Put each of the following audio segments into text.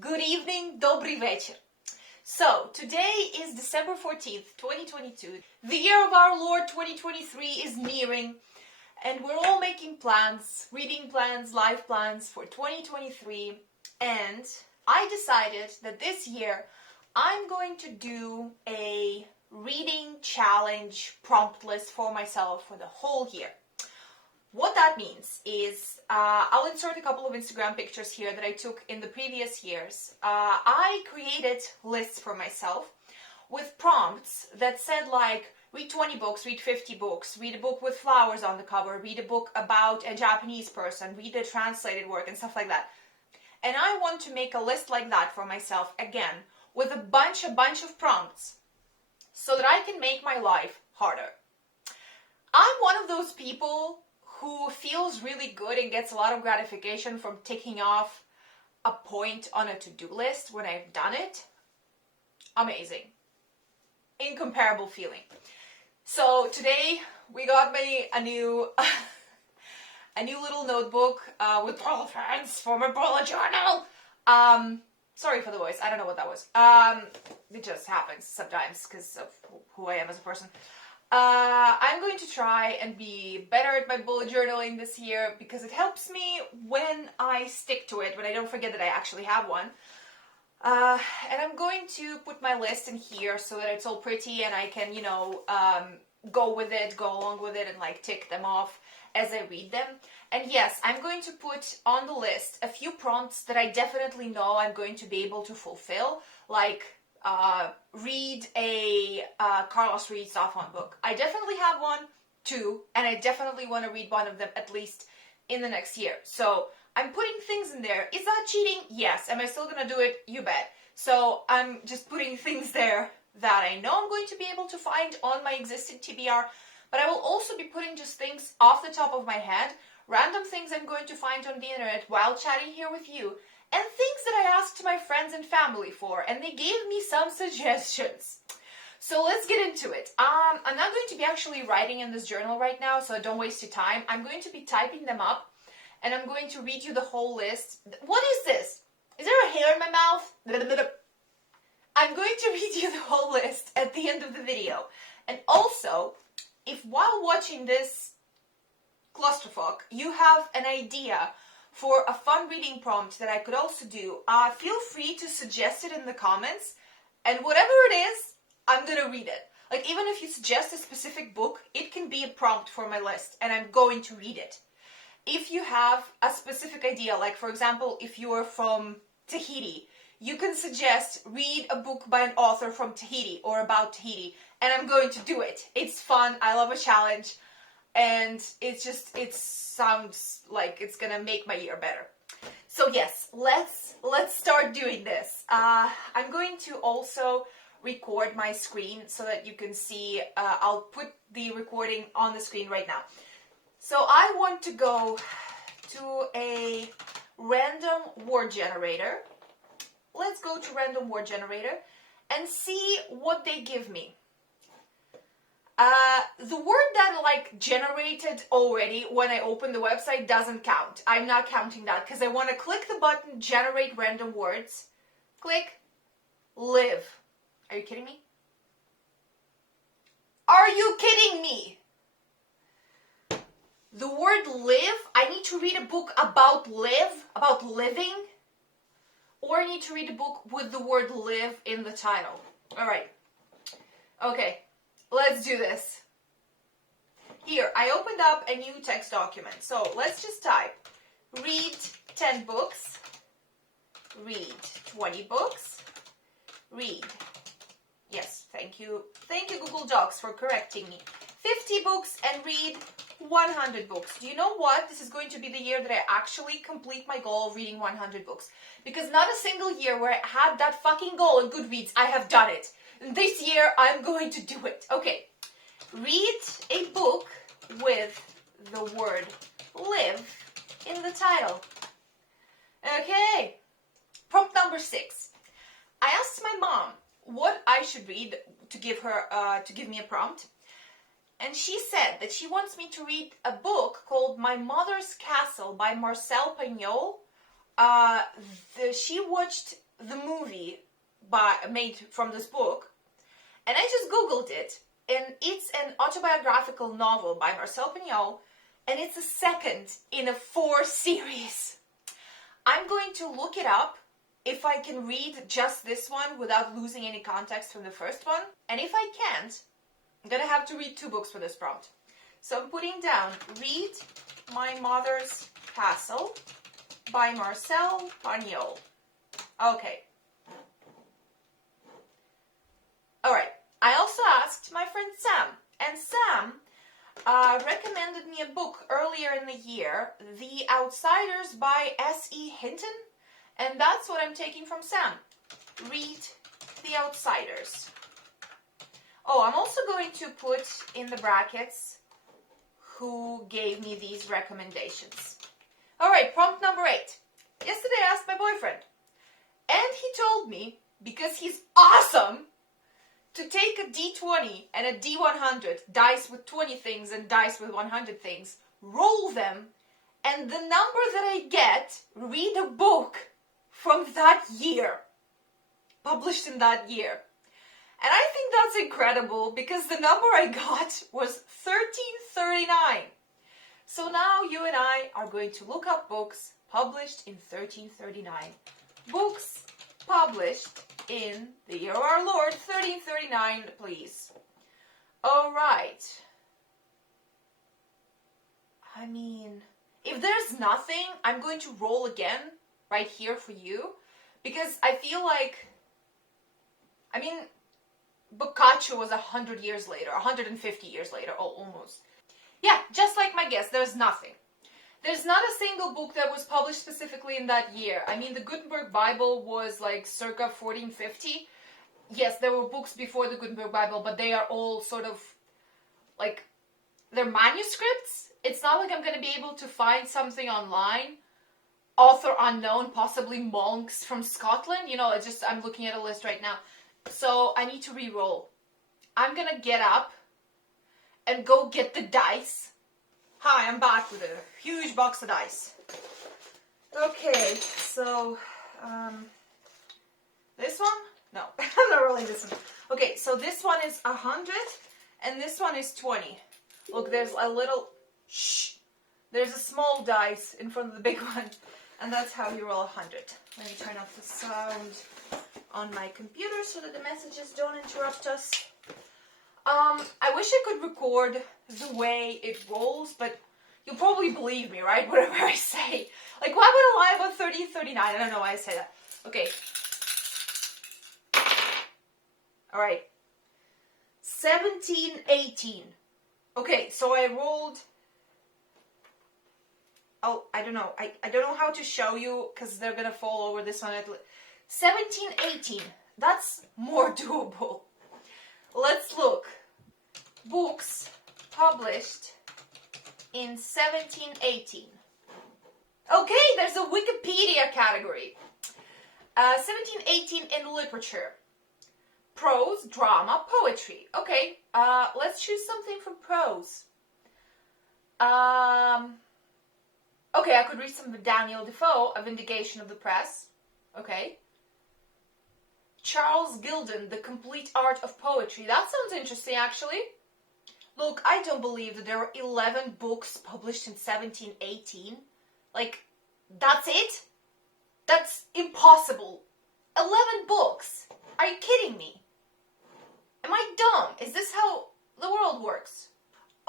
Good evening, dobry večer. So, today is December 14th, 2022. The year of our Lord 2023 is nearing, and we're all making plans, reading plans, life plans for 2023. And I decided that this year I'm going to do a reading challenge prompt list for myself for the whole year. What that means is I'll insert a couple of Instagram pictures here that I took in the previous years. I created lists for myself with prompts that said like, read 20 books, read 50 books, read a book with flowers on the cover, read a book about a Japanese person, read a translated work and stuff like that. And I want to make a list like that for myself again with a bunch of prompts so that I can make my life harder. I'm one of those people who feels really good and gets a lot of gratification from ticking off a point on a to-do list when I've done it. Amazing. Incomparable feeling. So today we got me a new little notebook with bullet points for my bullet journal. Sorry for the voice. I don't know what that was. It just happens sometimes because of who I am as a person. I'm going to try and be better at my bullet journaling this year because it helps me when I stick to it, when I don't forget that I actually have one. And I'm going to put my list in here so that it's all pretty and I can, go with it, go along with it and like tick them off as I read them. And yes, I'm going to put on the list a few prompts that I definitely know I'm going to be able to fulfill, like read a Carlos Reed Software book. I definitely have one, two, and I definitely want to read one of them at least in the next year. So I'm putting things in there. Is that cheating? Yes. Am I still going to do it? You bet. So I'm just putting things there that I know I'm going to be able to find on my existing TBR, but I will also be putting just things off the top of my head, random things I'm going to find on the internet while chatting here with you, and things that I asked my friends and family for, and they gave me some suggestions. So let's get into it. I'm not going to be actually writing in this journal right now, so don't waste your time. I'm going to be typing them up, and I'm going to read you the whole list. What is this? Is there a hair in my mouth? I'm going to read you the whole list at the end of the video. And also, if while watching this clusterfuck, you have an idea for a fun reading prompt that I could also do, feel free to suggest it in the comments, and whatever it is, I'm gonna read it. Like, even if you suggest a specific book, it can be a prompt for my list, and I'm going to read it. If you have a specific idea, like for example, if you are from Tahiti, you can suggest read a book by an author from Tahiti or about Tahiti, and I'm going to do it. It's fun, I love a challenge. And it sounds like it's gonna make my year better. So yes, let's start doing this. I'm going to also record my screen so that you can see. I'll put the recording on the screen right now. So I want to go to a random word generator. Let's go to random word generator and see what they give me. The word that generated already when I opened the website doesn't count. I'm not counting that because I want to click the button, generate random words. Click, live. Are you kidding me? Are you kidding me? The word live, I need to read a book about living, or I need to read a book with the word live in the title. All right. Okay. Let's do this. Here, I opened up a new text document. So let's just type, read 10 books, read 20 books, read, yes, thank you Google Docs for correcting me, 50 books and read 100 books. Do you know what? This is going to be the year that I actually complete my goal of reading 100 books. Because not a single year where I had that fucking goal in Goodreads, I have done it. This year, I'm going to do it. Okay, read a book with the word live in the title. Okay, prompt number 6. I asked my mom what I should read to give me a prompt. And she said that she wants me to read a book called My Mother's Castle by Marcel Pagnol. She watched the movie made from this book, and I just Googled it, and it's an autobiographical novel by Marcel Pagnol, and it's the second in a 4 series. I'm going to look it up if I can read just this one without losing any context from the first one. And if I can't, I'm gonna have to read 2 books for this prompt. So I'm putting down Read My Mother's Castle by Marcel Pagnol. Okay. Alright. I also asked my friend Sam, and Sam recommended me a book earlier in the year, The Outsiders by S.E. Hinton, and that's what I'm taking from Sam. Read The Outsiders. Oh, I'm also going to put in the brackets who gave me these recommendations. Alright, prompt number 8. Yesterday I asked my boyfriend, and he told me, because he's awesome, to take a D20 and a D100, dice with 20 things and dice with 100 things, roll them, and the number that I get, read a book from that year, published in that year. And I think that's incredible, because the number I got was 1339. So now you and I are going to look up books published in 1339. Books published in the year of our Lord, 1339, please. Alright. I mean, if there's nothing, I'm going to roll again right here for you, because I feel like, I mean, Boccaccio was 100 years later, 150 years later, almost. Yeah, just like my guess, there's nothing. There's not a single book that was published specifically in that year. I mean, the Gutenberg Bible was like circa 1450. Yes, there were books before the Gutenberg Bible, but they are all sort of like, they're manuscripts. It's not like I'm going to be able to find something online. Author unknown, possibly monks from Scotland. You know, I'm looking at a list right now. So I need to re-roll. I'm going to get up and go get the dice. Hi, I'm back with a huge box of dice. Okay, so, this one? No, I'm not rolling this one. Okay, so this one is 100, and this one is 20. Look, there's a little, there's a small dice in front of the big one, and that's how you roll 100. Let me turn off the sound on my computer so that the messages don't interrupt us. I wish I could record the way it rolls, but you'll probably believe me, right? Whatever I say. Like, why would I lie about 1339? I don't know why I say that. Okay. Alright. 1718. Okay, so I rolled... Oh, I don't know. I don't know how to show you, because they're gonna fall over this one. 1718. That's more doable. Let's look. Books published in 1718. Okay, there's a Wikipedia category. 1718 in literature. Prose, drama, poetry. Okay, let's choose something from prose. Okay, I could read some of Daniel Defoe, A Vindication of the Press. Okay. Charles Gildon, The Complete Art of Poetry. That sounds interesting, actually. Look, I don't believe that there are 11 books published in 1718. Like, that's it? That's impossible. 11 books. Are you kidding me? Am I dumb? Is this how the world works?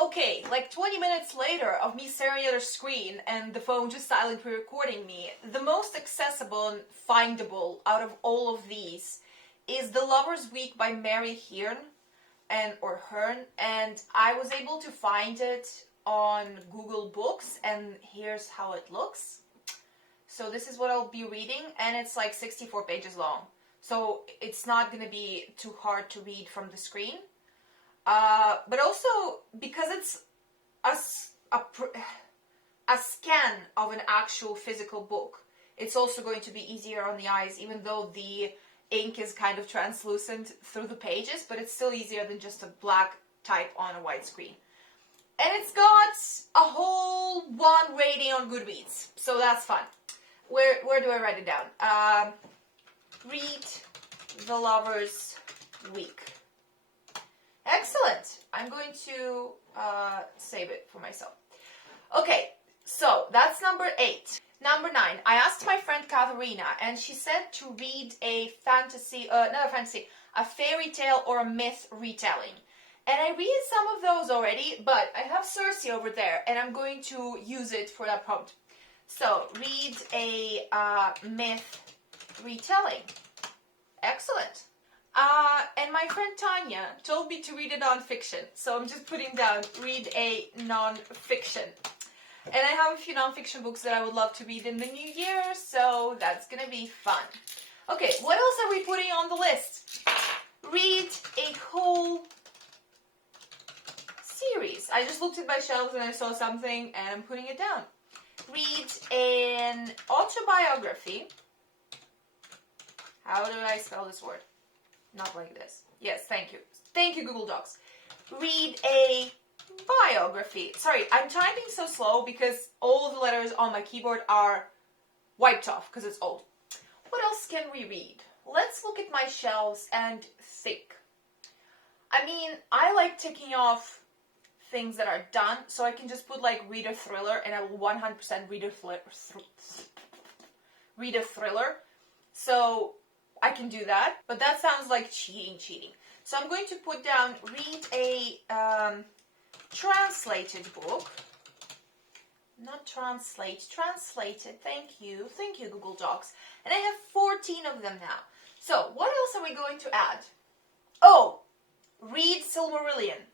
Okay, like 20 minutes later of me staring at a screen and the phone just silently recording me, the most accessible and findable out of all of these is The Lover's Week by Mary Hearn, and I was able to find it on Google Books, and here's how it looks. So this is what I'll be reading, and it's like 64 pages long. So it's not going to be too hard to read from the screen. But also, because it's a scan of an actual physical book, it's also going to be easier on the eyes, even though the ink is kind of translucent through the pages, but it's still easier than just a black type on a white screen. And it's got a whole 1 rating on Goodreads, so that's fun. Where do I write it down? Read The Lover's Week. Excellent. I'm going to save it for myself. Okay, so that's number 8. Number 9, I asked my friend Katharina, and she said to read a fairy tale or a myth retelling. And I read some of those already, but I have Cersei over there, and I'm going to use it for that prompt. So, read a myth retelling. Excellent. And my friend Tanya told me to read a non-fiction, so I'm just putting down, read a non-fiction. And I have a few non-fiction books that I would love to read in the new year, so that's gonna be fun. Okay, what else are we putting on the list? Read a whole series. I just looked at my shelves and I saw something and I'm putting it down. Read an autobiography. How do I spell this word? Not like this. Yes, thank you. Thank you, Google Docs. Read a biography. Sorry, I'm typing so slow because all of the letters on my keyboard are wiped off because it's old. What else can we read? Let's look at my shelves and think. I mean, I like ticking off things that are done, so I can just put like read a thriller and I will 100% read a thriller. So I can do that, but that sounds like cheating. So I'm going to put down read a translated book. Not translate, translated. Thank you, Google Docs. And I have 14 of them now. So what else are we going to add? Oh, read Silmarillion.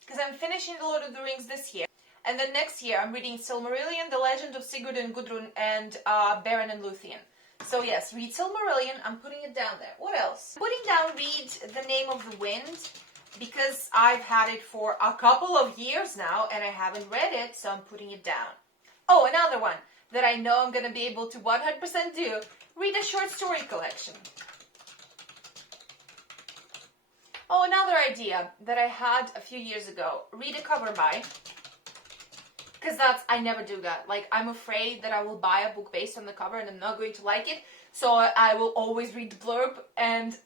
Because I'm finishing The Lord of the Rings this year. And then next year I'm reading Silmarillion, The Legend of Sigurd and Gudrun, and Beren and Luthien. So yes, read Silmarillion. I'm putting it down there. What else? Putting down read The Name of the Wind, because I've had it for a couple of years now and I haven't read it, so I'm putting it down. Oh, another one that I know I'm going to be able to 100% do. Read a short story collection. Oh, another idea that I had a few years ago. Read a cover by. Because I never do that. Like, I'm afraid that I will buy a book based on the cover and I'm not going to like it. So I will always read the blurb, and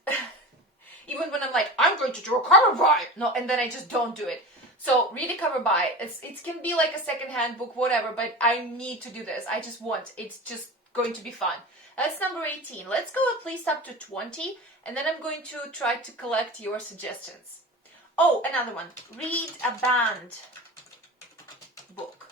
even when I'm like, I'm going to do a cover by. No, and then I just don't do it. So read a cover by. It can be like a secondhand book, whatever, but I need to do this. It's just going to be fun. That's number 18. Let's go at least up to 20, and then I'm going to try to collect your suggestions. Oh, another one. Read a banned book.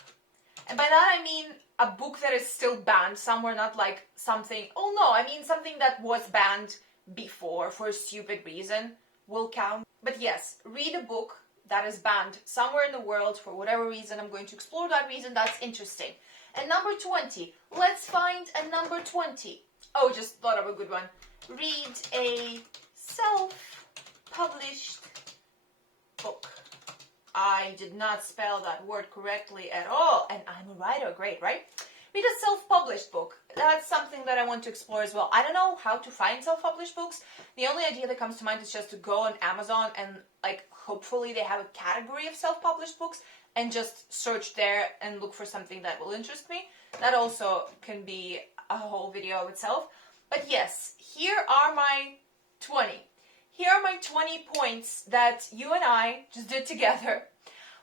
And by that I mean a book that is still banned somewhere, not like something, oh no, I mean something that was banned before for a stupid reason will count. But yes, read a book that is banned somewhere in the world for whatever reason. I'm going to explore that reason. That's interesting. And number 20, let's find a number 20. Oh, just thought of a good one. Read a self-published book. I did not spell that word correctly at all, and I'm a writer, great, right? Read a self-published book. That's something that I want to explore as well. I don't know how to find self-published books. The only idea that comes to mind is just to go on Amazon and, like, hopefully they have a category of self-published books and just search there and look for something that will interest me. That also can be a whole video of itself. But yes, here are my 20. Here are my 20 points that you and I just did together.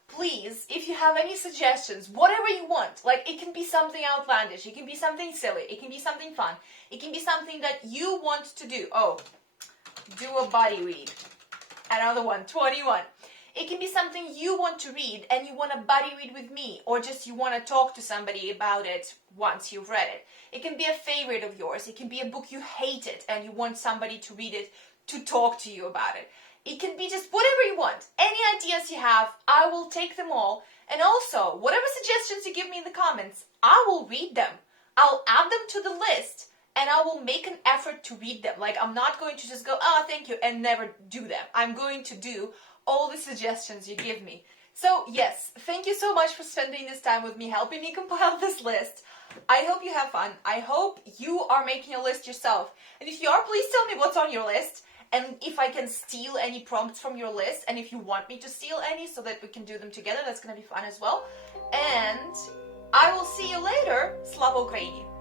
Please, if you have any suggestions, whatever you want, like it can be something outlandish, it can be something silly, it can be something fun, it can be something that you want to do. Oh, do a buddy read. Another one, 21. It can be something you want to read and you want a buddy read with me, or just you want to talk to somebody about it once you've read it. It can be a favorite of yours. It can be a book you hated and you want somebody to read it to talk to you about it. It can be just whatever you want. Any ideas you have, I will take them all. And also, whatever suggestions you give me in the comments, I will read them. I'll add them to the list and I will make an effort to read them. Like, I'm not going to just go, oh, thank you, and never do them. I'm going to do all the suggestions you give me. So, yes, thank you so much for spending this time with me, helping me compile this list. I hope you have fun. I hope you are making a list yourself. And if you are, please tell me what's on your list. and if I can steal any prompts from your list, and if you want me to steal any so that we can do them together, that's gonna be fun as well. And I will see you later. Slava Ukraini!